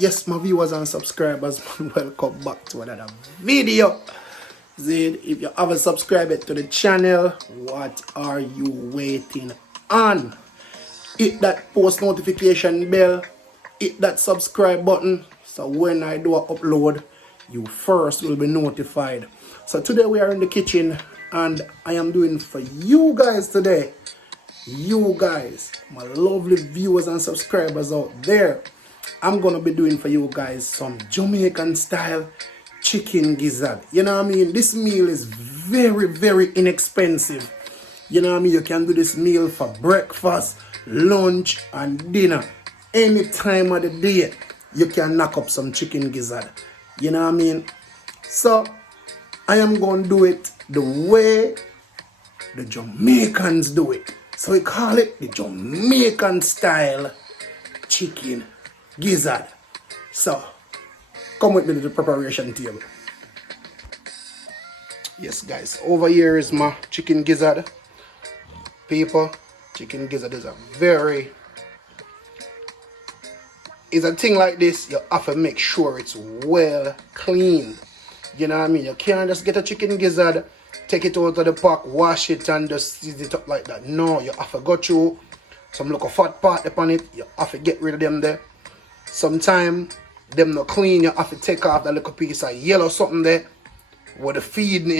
Yes, my viewers and subscribers, welcome back to another video. Zid, if you haven't subscribed to the channel, what are you waiting on? Hit that post notification bell, hit that subscribe button, so when I do an upload, you first will be notified. So today we are in the kitchen and I am doing for you guys today, you guys, my lovely viewers and subscribers out there, I'm gonna be doing for you guys some Jamaican style chicken gizzard. You know what I mean? This meal is very inexpensive. You know what I mean? You can do this meal for breakfast, lunch and dinner. Any time of the day you can knock up some chicken gizzard. You know what I mean? So I am gonna do it the way the Jamaicans do it. So we call it the Jamaican style chicken gizzard. So come with me to the preparation table. Yes guys, over here is my chicken gizzard. People, chicken gizzard is a thing like this, you have to make sure it's well cleaned. You know what I mean? You can't just get a chicken gizzard, take it out of the pack, wash it and just season it up like that. No, you have to go through some little fat part upon it. You have to get rid of them there. Sometimes them not clean, you have to take off that little piece of yellow something there with the feeding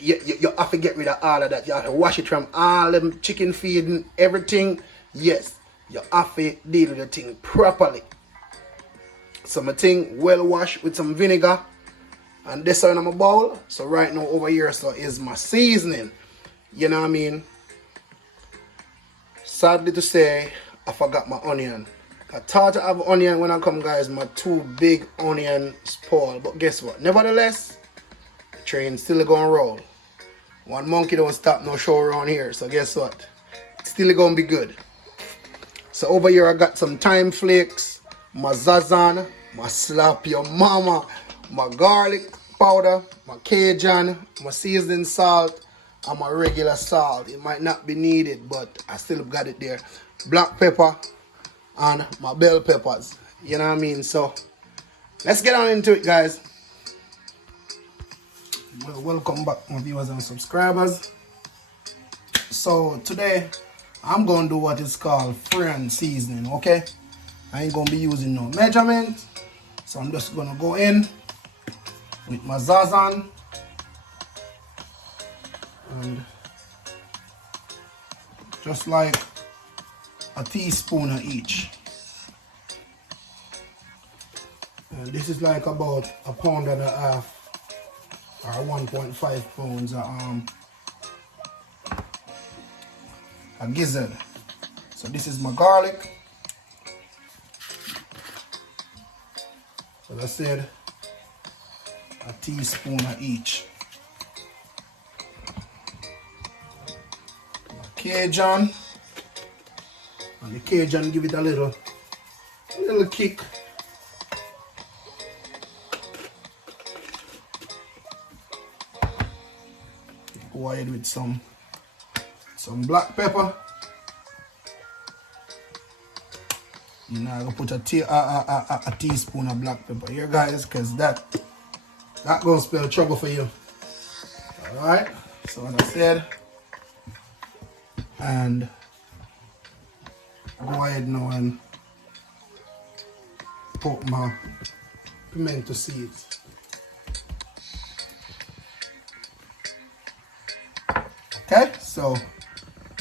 you have to get rid of all of that. You have to wash it from all them chicken feeding, everything. Yes, you have to deal with the thing properly. So my thing well washed with some vinegar. And this one in my bowl. So right now over here so is my seasoning. You know what I mean? Sadly to say, I forgot my onion. I thought I have onion when I come guys, my two big onion spoil. But guess what? Nevertheless, the train still gonna roll. One monkey don't stop no show around here. So guess what? It's still gonna be good. So over here I got some thyme flakes, my zazan, my slap your mama, my garlic powder, my cayenne, my seasoning salt, and my regular salt. It might not be needed, but I still got it there. Black pepper and my bell peppers. You know what I mean? So let's get on into it, guys. Well, welcome back, my viewers and subscribers. So today I'm gonna do what is called friend seasoning. Okay, I ain't gonna be using no measurement, so I'm just gonna go in with my zazan and just like a teaspoon of each. And this is like about a pound and a half or 1.5 pounds a gizzard. So this is my garlic. As I said, a teaspoon of each. My cayenne. And the cayenne give it a little kick. Go ahead with some black pepper. You know, I'm gonna put a teaspoon of black pepper here, guys, because that gonna spell trouble for you. Alright, so as I said, and go ahead now and put my pimento seeds. Okay, so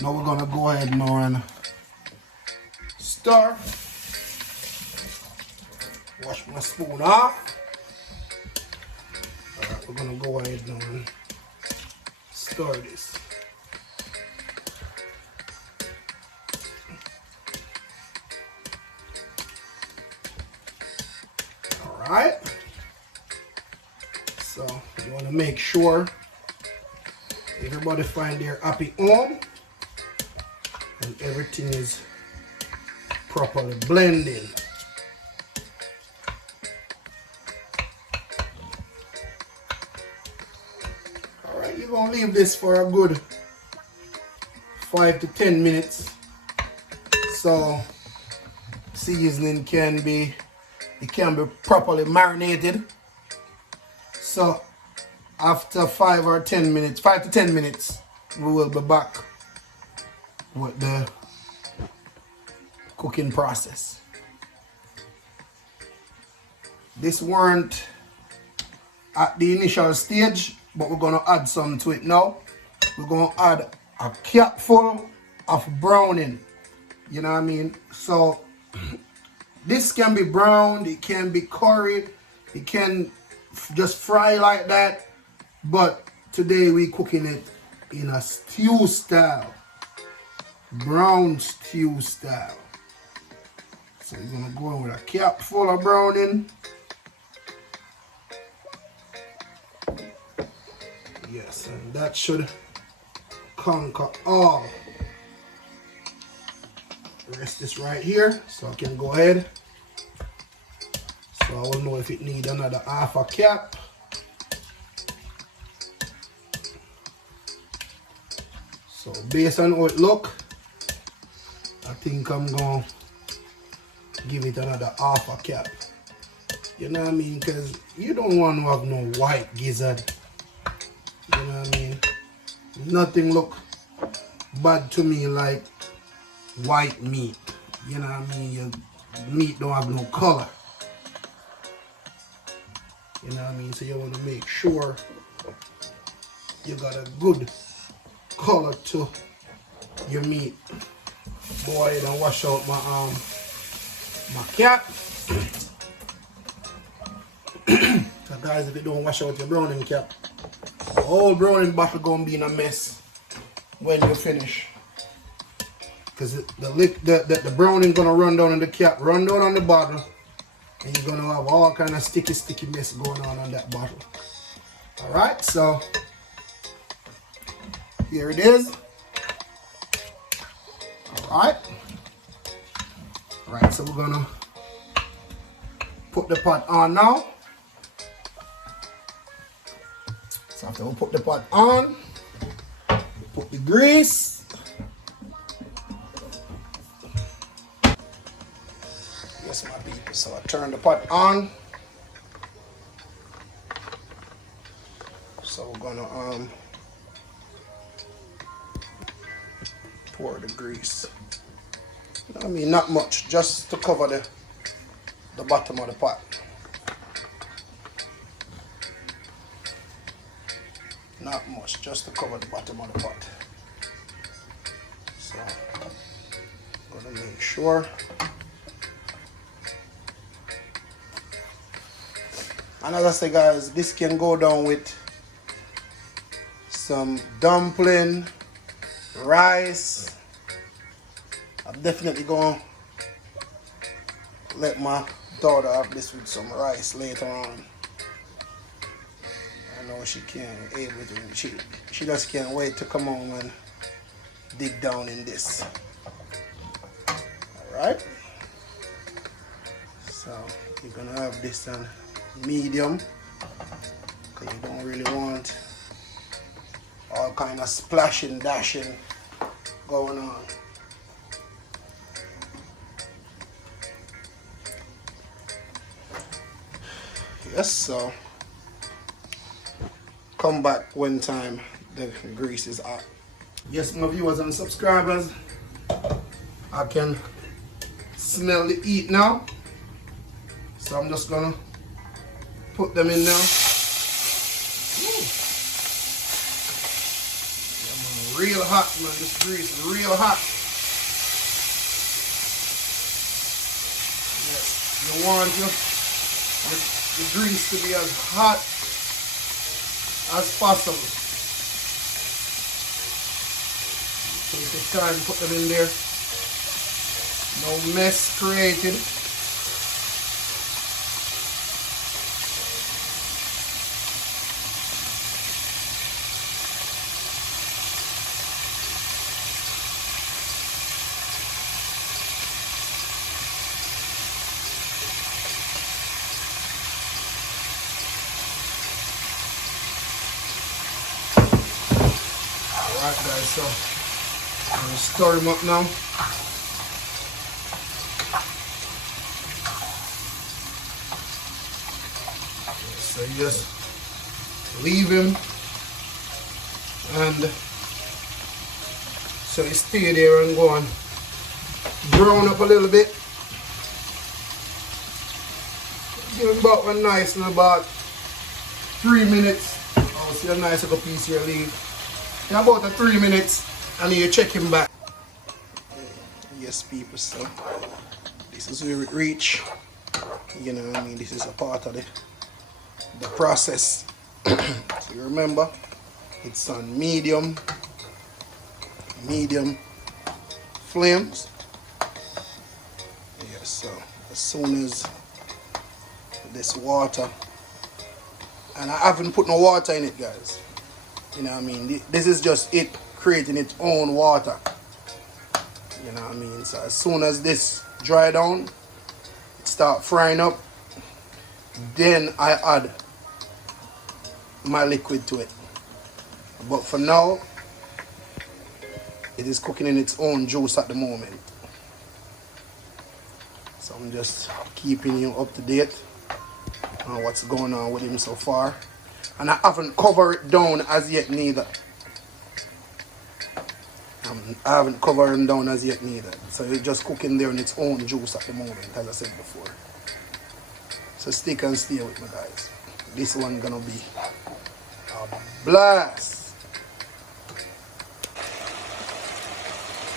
now we're gonna go ahead now and stir. Wash my spoon off. Alright, we're gonna go ahead now and stir this. Alright. So you wanna make sure everybody find their happy home and everything is properly blending. Alright, you're gonna leave this for a good 5 to 10 minutes so seasoning can be it can be properly marinated. So after 5 or 10 minutes, 5 to 10 minutes, we will be back with the cooking process. This weren't at the initial stage, but we're gonna add some to it now. We're gonna add a capful of browning. You know what I mean? So this can be browned, it can be curried, it can just fry like that. But today we're cooking it in a stew style, brown stew style. So we're gonna go in with a capful of browning. Yes, and that should conquer all. Rest this right here so I can go ahead. So I will know if it needs another half a cap. So based on how it look, I think I'm gonna give it another half a cap. You know what I mean? Because you don't want to have no white gizzard. You know what I mean? Nothing look bad to me like white meat. You know what I mean? Your meat don't have no color. You know what I mean? So you want to make sure you got a good color to your meat. Boy, don't wash out my cap. So guys, if you don't wash out your browning cap, the whole browning bottle gonna be in a mess when you finish. Because the browning gonna run down in the cap, run down on the bottle, and you're gonna have all kind of sticky mess going on that bottle. Alright, so here it is. Alright. Alright, so we're gonna put the pot on now. So after we put the pot on, put the grease. Yes, my people. So I turn the pot on. So we're gonna pour the grease. I mean, not much, just to cover the bottom of the pot. Not much, just to cover the bottom of the pot. So, I'm gonna make sure. And as I say, guys, this can go down with some dumpling, rice. I'm definitely gonna let my daughter have this with some rice later on. I know she can't able to. She just can't wait to come home and dig down in this. All right. So you're gonna have this on medium, because you don't really want all kind of splashing, dashing going on. Yes, so come back when time the grease is hot. Yes, my viewers and subscribers, I can smell the heat now. So I'm just gonna put them in now. Yeah, man, real hot, man. This grease is real hot. Yes, you want the grease to be as hot as possible. So it's time to put them in there. No mess created. Alright guys, so I'm going to stir them up now. So you just leave him, and so he stay there and go and brown up a little bit. Give him about a nice little about 3 minutes. Oh, see a nice little piece here leave. In about 3 minutes, and you check him back. Yes, people, so this is where it reach. You know what I mean? This is a part of the process. So you remember, it's on medium flames. Yes, so as soon as this water, and I haven't put no water in it, guys. You know what I mean? This is just it creating its own water. You know what I mean? So as soon as this dry down, it start frying up, then I add my liquid to it. But for now, it is cooking in its own juice at the moment. So I'm just keeping you up to date on what's going on with him so far. And I haven't covered it down as yet neither. I haven't covered him down as yet neither. So it's just cooking there in its own juice at the moment, as I said before. So stick and stay with me, guys. This one gonna be a blast.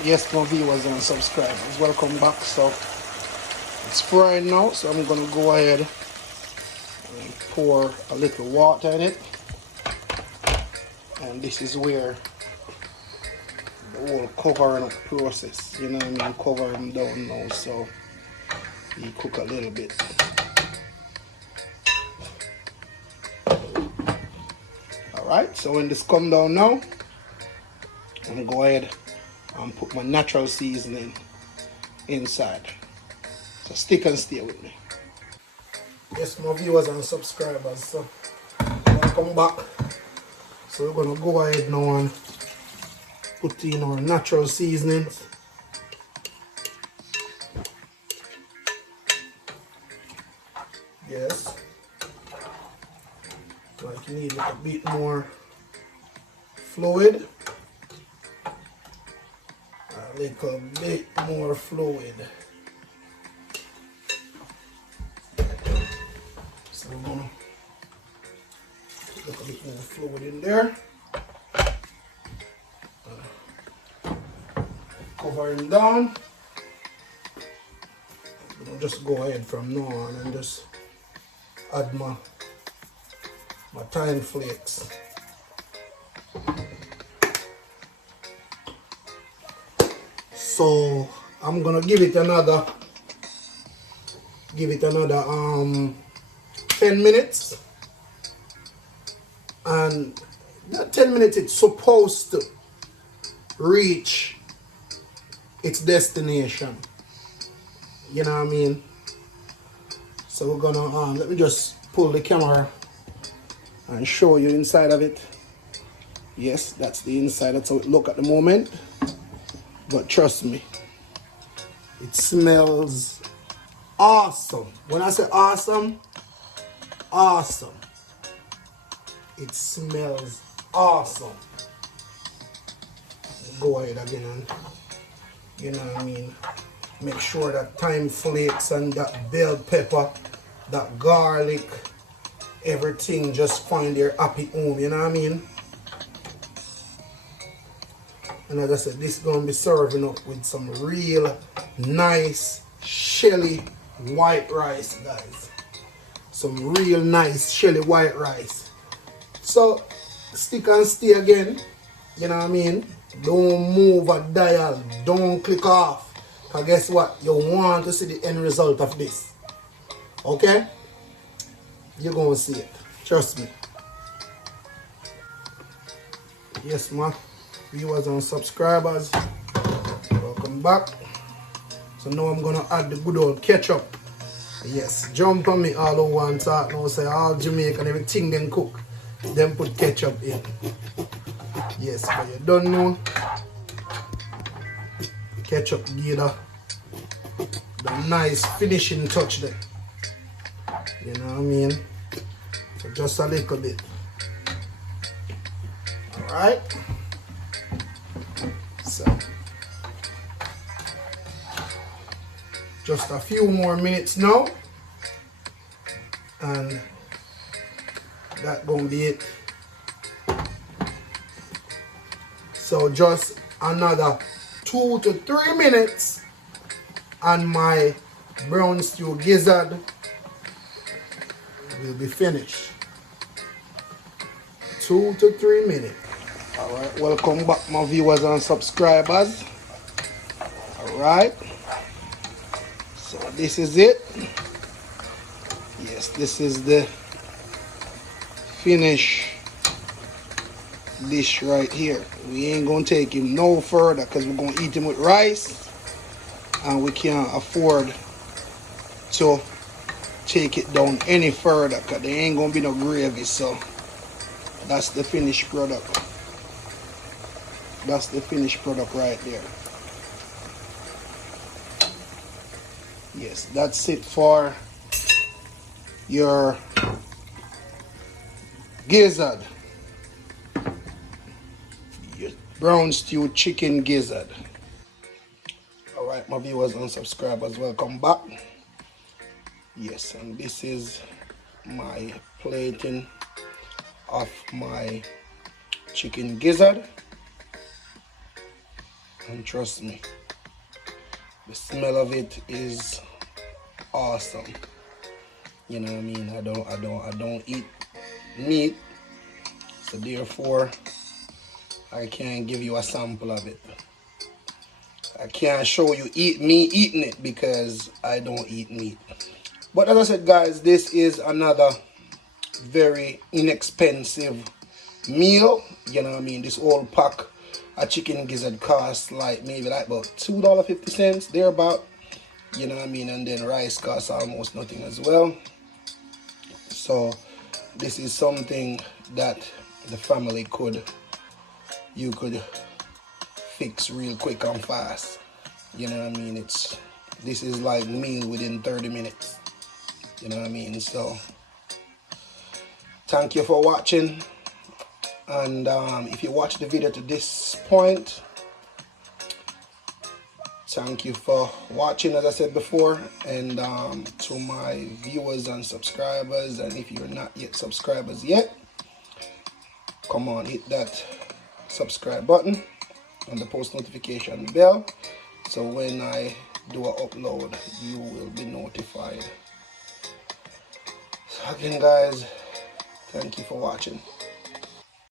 Yes, my viewers and subscribers, welcome back. So it's frying now, so I'm gonna go ahead and pour a little water in it. And this is where the whole covering up process, you know what I mean, cover them down now so you cook a little bit. Alright, so when this come down now, I'm gonna go ahead and put my natural seasoning inside. So stick and stay with me. Yes, my viewers and subscribers, so welcome back. So we're gonna go ahead now and put in our natural seasonings. Yes. Like you need it a bit more fluid. A little bit more fluid. So we're gonna put a bit more fluid in there. Cover him down. I'll just go ahead from now on and just add my thyme flakes. So I'm gonna give it another 10 minutes, and that 10 minutes it's supposed to reach its destination. You know what I mean? So we're gonna let me just pull the camera and show you inside of it. Yes, that's the inside. That's how it look at the moment. But trust me, it smells awesome. When I say awesome, awesome. It smells awesome. Go ahead again and, you know what I mean, make sure that thyme flakes and that bell pepper, that garlic, everything just find their happy home, you know what I mean? And as I said, this is going to be serving up with some real nice shelly white rice, guys. Some real nice shelly white rice. So stick and stay again, you know what I mean? Don't move a dial, don't click off. Because guess what? You want to see the end result of this. Okay? You're going to see it. Trust me. Yes, man. Viewers and subscribers, welcome back. So now I'm going to add the good old ketchup. Yes, jump on me all over and talk now. Say all Jamaican, everything then cook. Then put ketchup in. Yes, but you don't know. Ketchup give the nice finishing touch there. You know what I mean? So just a little bit. Alright. So just a few more minutes now. And that's gonna be it. So just another 2 to 3 minutes and my brown stew gizzard will be finished. 2 to 3 minutes. Alright, welcome back my viewers and subscribers. Alright. So this is it. Yes, this is the finished dish right here. We ain't gonna take him no further because we're gonna eat him with rice and we can't afford to take it down any further because there ain't gonna be no gravy. So that's the finished product. That's the finished product right there. Yes, that's it for your gizzard. Your brown stew chicken gizzard. Alright, my viewers and subscribers, welcome back. Yes, and this is my plating of my chicken gizzard. And trust me, the smell of it is awesome. You know what I mean? I don't eat meat, so therefore I can't give you a sample of it. I can't show you me eating it because I don't eat meat. But as I said, guys, this is another very inexpensive meal. You know what I mean? This whole pack of chicken gizzard costs like maybe like about $2.50 thereabout. You know what I mean? And then rice costs almost nothing as well. So this is something that the family you could fix real quick and fast. You know what I mean? This is like meal within 30 minutes. You know what I mean? So thank you for watching. And if you watch the video to this point, thank you for watching, as I said before. And to my viewers and subscribers, and if you're not yet subscribers yet, come on, hit that subscribe button and the post notification bell, so when I do an upload you will be notified. So again, guys, thank you for watching.